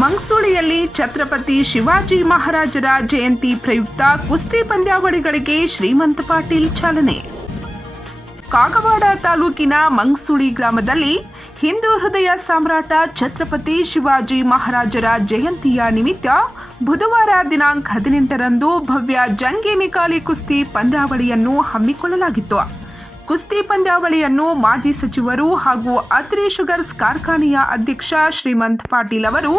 ಮಂಗಸೂಳಿಯಲ್ಲಿ ಛತ್ರಪತಿ ಶಿವಾಜಿ ಮಹಾರಾಜರ ಜಯಂತಿ ಪ್ರಯುಕ್ತ ಕುಸ್ತಿ ಪಂದ್ಯಾವಳಿಗಳಿಗೆ ಶ್ರೀಮಂತ ಪಾಟೀಲ್ ಚಾಲನೆ. ಕಾಗವಾಡ ತಾಲೂಕಿನ ಮಂಗಸೂಳಿ ಗ್ರಾಮದಲ್ಲಿ ಹಿಂದೂ ಹೃದಯ ಸಾಮ್ರಾಟ ಛತ್ರಪತಿ ಶಿವಾಜಿ ಮಹಾರಾಜರ ಜಯಂತಿಯ ನಿಮಿತ್ತ ಬುಧವಾರ ದಿನಾಂಕ 18ರಂದು ಭವ್ಯ ಜಂಗಿ ನಿಕಾಲಿ ಕುಸ್ತಿ ಪಂದ್ಯಾವಳಿಯನ್ನು ಹಮ್ಮಿಕೊಳ್ಳಲಾಗಿತ್ತು. ಕುಸ್ತಿ ಪಂದ್ಯಾವಳಿಯನ್ನು ಮಾಜಿ ಸಚಿವರು ಹಾಗೂ ಅತ್ರಿ ಶುಗರ್ಸ್ ಕಾರ್ಖಾನೆಯ ಅಧ್ಯಕ್ಷ ಶ್ರೀಮಂತ್ ಪಾಟೀಲ್ ಅವರು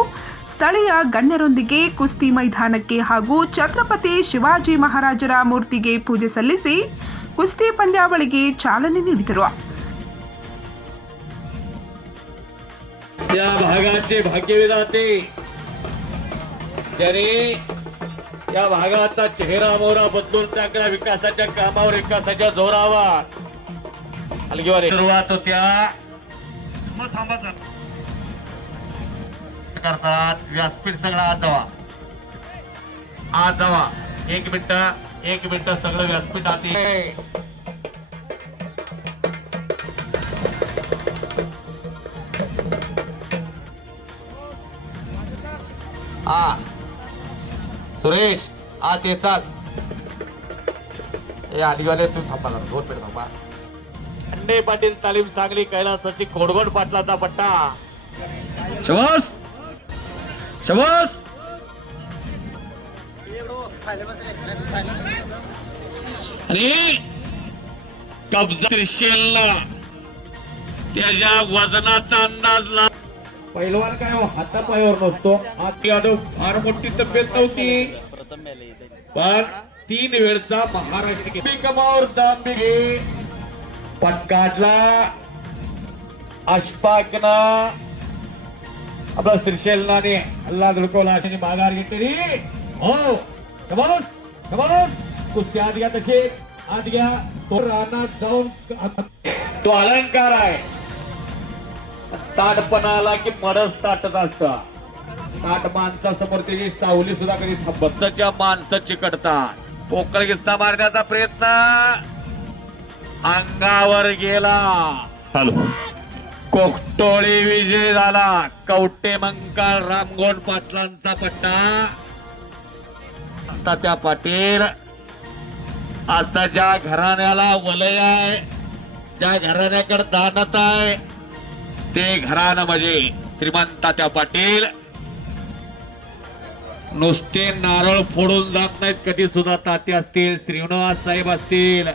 ಸ್ಥಳೀಯ ಗಣ್ಯರೊಂದಿಗೆ ಕುಸ್ತಿ ಮೈದಾನಕ್ಕೆ ಹಾಗೂ ಛತ್ರಪತಿ ಶಿವಾಜಿ ಮಹಾರಾಜರ ಮೂರ್ತಿಗೆ ಪೂಜೆ ಸಲ್ಲಿಸಿ ಕುಸ್ತಿ ಪಂದ್ಯಾವಳಿಗೆ ಚಾಲನೆ ನೀಡಿದರು. या भागाचे भाग्यविधाते त्याने या भागाचा चेहरा मोहरा बदलून टाकला. विकासाच्या कामावर विकासाच्या जोरावर हलगीवर सुरुवात होत्या करतात. व्यासपीठ सगळं आज जावा 1 मिनिट सगळं व्यासपीठ आते. सुरेश आत येतात. हे आलीवाले तू थांबा 2 मिनिट थांबा. अंडे पाटील तालीम सांगली कैलासाची खोडगोड पाटलाचा पट्टा. शबास शबास. आणि कब्जा त्रिशेलला त्याच्या वजनाचा अंदाज ला. पहिलवान काय हातापायावर नसतो. यादव फार मोठी तब्येत नव्हती पण 3 वेळचा महाराष्ट्र कमावर दांबिगे पटकाटला. अशफाकना आपला श्रीशैलनाने हल्ला धुडकवला. अशी माघार घेतली. हो कमाल कुस्ती आत घ्या. तसे आत घ्या. तो रानात जाऊन तो अलंकार आहे. ताटपणा आला की मरच ताटत असता. ताट माणसासमोर त्याची सावली सुद्धा कधी थांबतच्या माणसं चिकटतात. पोकळ किस्सा मारण्याचा प्रयत्न अंगावर गेला. कोकटोळी विजय झाला. कवटे मंकाळ रामगोंड पाटलांचा पट्टा. तात्या पाटील आता ज्या घराण्याला वलय आहे, ज्या घराण्याकडे दानत आहे ते घराणं म्हणजे श्रीमंत तात्या पाटील नुसते नारळ फोडून जात नाहीत. कधी सुद्धा तात्या असतील, श्रीनिवास साहेब असतील,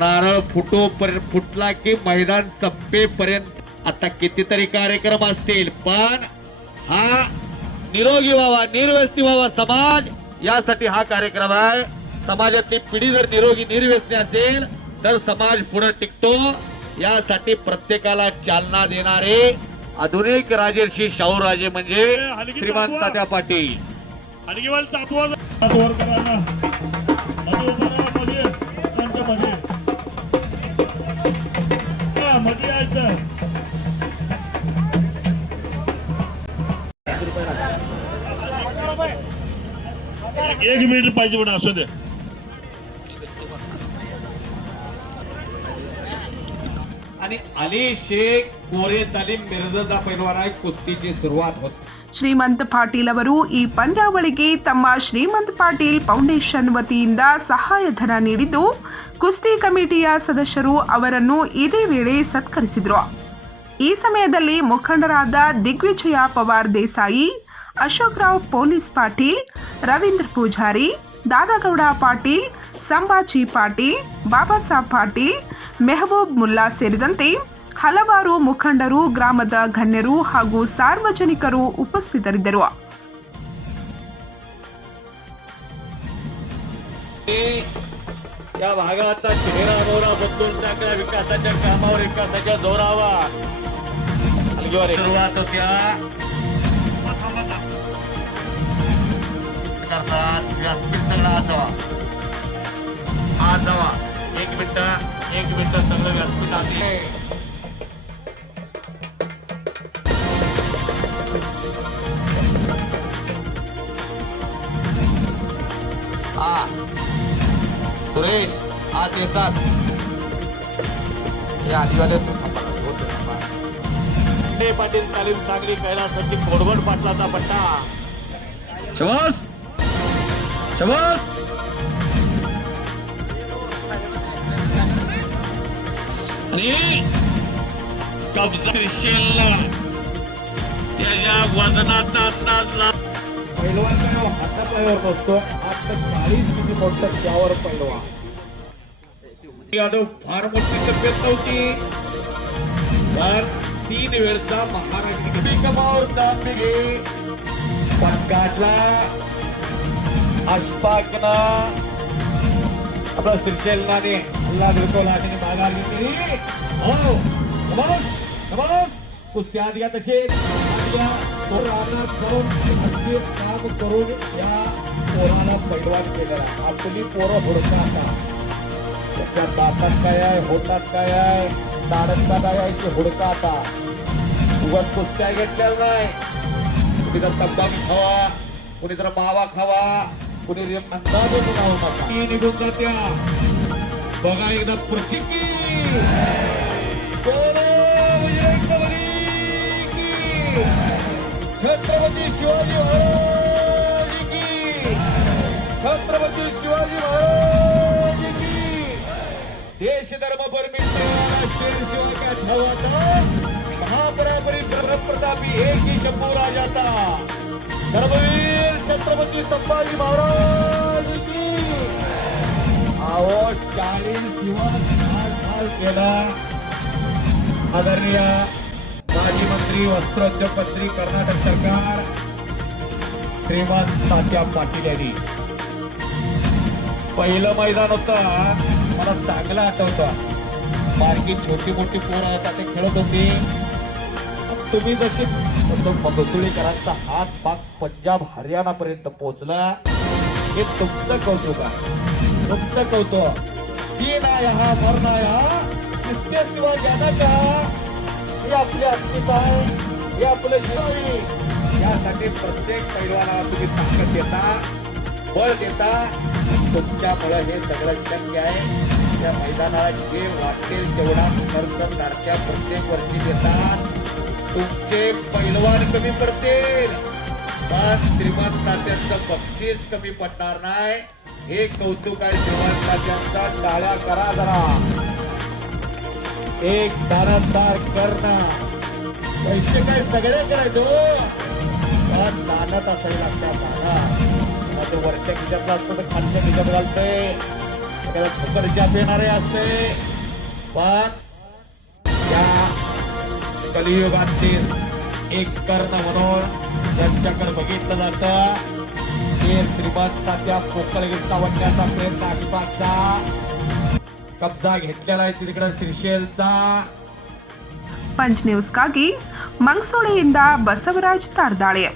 नारळ फुटला की मैदान संपेपर्यंत आता कितीतरी कार्यक्रम असतील पण हा निरोगी व्हावा, निर्व्यसनी व्हावा समाज, यासाठी हा कार्यक्रम आहे. समाजातली पिढी जर निरोगी निर्व्यसनी असेल तर समाज पुढे टिकतो. यासाठी प्रत्येकाला चालना देणारे आधुनिक राजर्षी शाहूराजे म्हणजे श्रीमंत तात्या पाटील. एक मिनिट पाहिजे म्हणून असू दे. आणि अली शेख कोरे तालीम मिर्झा पैलवान कुस्तीची सुरुवात होती. ಶ್ರೀಮಂತ್ ಪಾಟೀಲ್ ಅವರು ಈ ಪಂದ್ಯಾವಳಿಗೆ ತಮ್ಮ ಶ್ರೀಮಂತ್ ಪಾಟೀಲ್ ಫೌಂಡೇಶನ್ ವತಿಯಿಂದ ಸಹಾಯಧನ ನೀಡಿದ್ದು ಕುಸ್ತಿ ಕಮಿಟಿಯ ಸದಸ್ಯರು ಅವರನ್ನು ಇದೇ ವೇಳೆ ಸತ್ಕರಿಸಿದರು. ಈ ಸಮಯದಲ್ಲಿ ಮುಖಂಡರಾದ ದಿಗ್ವಿಜಯ ಪವಾರ್ ದೇಸಾಯಿ, ಅಶೋಕ್ ರಾವ್ ಪೊಲೀಸ್ ಪಾಟೀಲ್, ರವೀಂದ್ರ ಪೂಜಾರಿ, ದಾದಾಗೌಡ ಪಾಟೀಲ್, ಸಂಭಾಜಿ ಪಾಟೀಲ್, ಬಾಬಾಸಾಬ್ ಪಾಟೀಲ್, ಮೆಹಬೂಬ್ ಮುಲ್ಲಾ ಸೇರಿದಂತೆ ಹಲವಾರು ಮುಖಂಡರು, ಗ್ರಾಮದ ಗಣ್ಯರು ಹಾಗೂ ಸಾರ್ವಜನಿಕರು ಉಪಸ್ಥಿತರಿದ್ದರು. या भागाचा चेहरा मोहरा बदलून टाकला. विकासाच्या कामावर विकासाच्या जोरावर हलगीवर सुरुवात होत्या करतात. व्यासपीठ सगळं आज जावा 1 मिनिट सगळं व्यासपीठ आते. सुरेश आत येतात. हे आलीवाले तू थांबा 2 मिनिट थांबा. लोखंडे पाटील तालीम सांगली कैलासाची कोडवड पाटलाचा पट्टा शबास शबास आणि कब्जा त्रिशेलला त्याच्या वजनाचा अंदाज पैलवान काय हातापायावर बसतो हात 40 किती मोठं त्यावर पैलवान यादव फार मोठी तब्येत नव्हती पण 3 वेळचा महाराष्ट्र कमावता पण गाठला अष्टाकना आपला श्रीशैलनाने हल्ला धुरकवला आणि माघार घेतली हो कुस्त्या द्या तसे तो राणा करून अगदी काम करून या पोराला पैलवान केलेला आपली पोरं हुडकाता त्याच्या दातात काय आहे होतात काय आहे दाडत काय आहे ते हुडकाता उगाच कुस्त्या घेतलेला नाही कुणी तर तंबाखू खावा कुणी तर मावा खावा कुणी अंदाज निघून जात्या बघा एकदा प्रचिकी छत्रपती शिवाजी महाराज की छत्रपती शिवाजी महाराज की देश धर्म परमित्र राष्ट्रीय सेवा ठेवाचा महापरापरी प्रतापी एक ही शंभू राजाचा धर्मवीर छत्रपती संभाजी महाराज की आवो 40 दिवस केला आदरणीय माजी मंत्री वस्त्रोद्योग मंत्री कर्नाटक सरकार श्रीमंत तात्या पाटील यांनी पहिलं मैदान होतं मला चांगलं आठवतं बारकी छोटी मोठी पोरं आता ते खेळत होती तुम्ही जशी मगसुळीकरांचा हात पाक पंजाब हरियाणा पर्यंत पोहोचला हे तुमचं कौतुक आहे तुमचं कौतुक जीना यहाँ मरना यहाँ इसके सिवा जाना कहा हे आपले अस्तित्व आहे हे आपले जीवन यासाठी प्रत्येक पैलवानाला तुम्ही ताकद देता बळ देता तुमच्यामुळे हे सगळं शक्य आहे त्या मैदानाला जे वाटेल तेवढा खर्च सारख्या प्रत्येक वर्षी देतात तुमचे पैलवान कमी पडतील पण श्रीमंत तात्यांचं बक्षीस कमी पडणार नाही हे कौतुक आहे श्रीमंत तात्यांचा टाळ्या करा जरा एक दानतदार करणं पैसे काय सगळे करायचो पण दानत असायला लागतात तो वरच्या खिशातला असतो तर खालच्या खिशात घालतोय त्याला ठोकरच्या येणारे असते पण या कलियुगातील एक कर्ण म्हणून त्यांच्याकडे बघितलं जातं हे श्रीमंताच्या पोकळ विस्तावण्याचा प्रयत्न आसपासचा कब्जा घेतलेला आहे तिकडे श्रीशैलचा पंच न्यूज ಗಾಗಿ ಮಂಗಸೂಳಿಯಿಂದ ಬಸವರಾಜ್ ತಾರ್ದಾಳೆ.